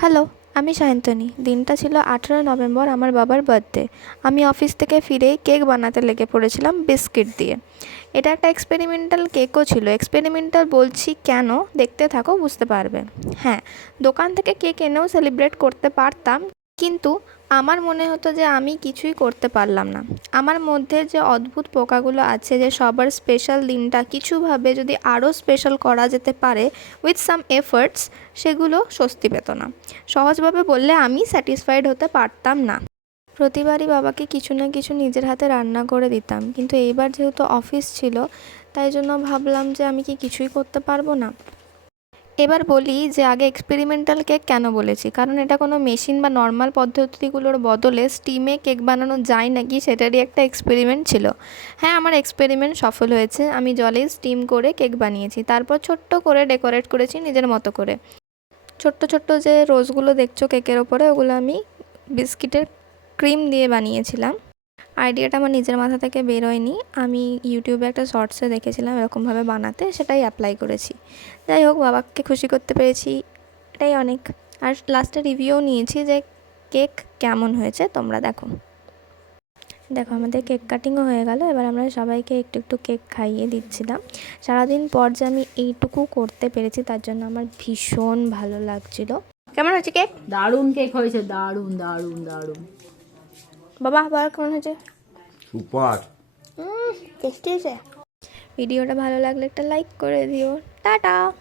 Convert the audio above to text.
Hello, আমি সায়ন্তনী। দিনটা ছিল 18 নভেম্বর, আমার বাবার বার্থডে। আমি অফিস থেকে ফিরেই কেক বানাতে লেগে পড়েছিলাম বিস্কিট দিয়ে। এটা একটা এক্সপেরিমেন্টাল কেকও ছিল। এক্সপেরিমেন্টাল বলছি কেন, দেখতে থাকো বুঝতে পারবে। হ্যাঁ, দোকান থেকে কেক এনেও সেলিব্রেট করতে পারতাম, কিন্তু আমার মনে হতো যে আমি কিছুই করতে পারলাম না। আমার মধ্যে যে অদ্ভুত পোকাগুলো আছে, যে সবার স্পেশাল দিনটা কিছুভাবে যদি আরও স্পেশাল করা যেতে পারে উইথ সাম এফর্টস, সেগুলো স্বস্তি পেত না। সহজভাবে বললে আমি স্যাটিসফাইড হতে পারতাম না। প্রতিবারই বাবাকে কিছু না কিছু নিজের হাতে রান্না করে দিতাম, কিন্তু এইবার যেহেতু অফিস ছিল, তাই জন্য ভাবলাম যে আমি কি কিছুই করতে পারবো না। এবার বলি যে আগে এক্সপেরিমেন্টাল কেক কেন বলেছি, কারণ এটা কোনো মেশিন বা নর্মাল পদ্ধতিগুলোর বদলে স্টিমে কেক বানানো যায় নাকি সেটারই একটা এক্সপেরিমেন্ট ছিল। হ্যাঁ, আমার এক্সপেরিমেন্ট সফল হয়েছে। আমি জলে স্টিম করে কেক বানিয়েছি, তারপর ছোট্ট করে ডেকোরেট করেছি নিজের মতো করে। ছোট্ট ছোট্ট যে রোজগুলো দেখছো কেকের ওপরে, ওগুলো আমি বিস্কিটের ক্রিম দিয়ে বানিয়েছিলাম। আইডিয়াটা আমার নিজের মাথা থেকে বেরোয়নি, আমি ইউটিউবে একটা শর্টসে দেখেছিলাম এরকমভাবে বানাতে, সেটাই অ্যাপ্লাই করেছি। যাই হোক, বাবাকে খুশি করতে পেরেছি, এটাই অনেক। আর লাস্টে রিভিউও নিয়েছি যে কেক কেমন হয়েছে, তোমরা দেখো। দেখো, আমাদের কেক কাটিংও হয়ে গেল। এবার আমরা সবাইকে একটু একটু কেক খাইয়ে দিচ্ছিলাম। সারাদিন পর যে আমি এইটুকু করতে পেরেছি, তার জন্য আমার ভীষণ ভালো লাগছিল। কেমন হয়েছে কেক? দারুণ কেক হয়েছে, দারুণ দারুণ দারুণ। বাবা, আবার কেমন হয়েছে? সুপার। টেস্টি হয়েছে। ভিডিওটা ভালো লাগলে একটা লাইক করে দিও। টাটা।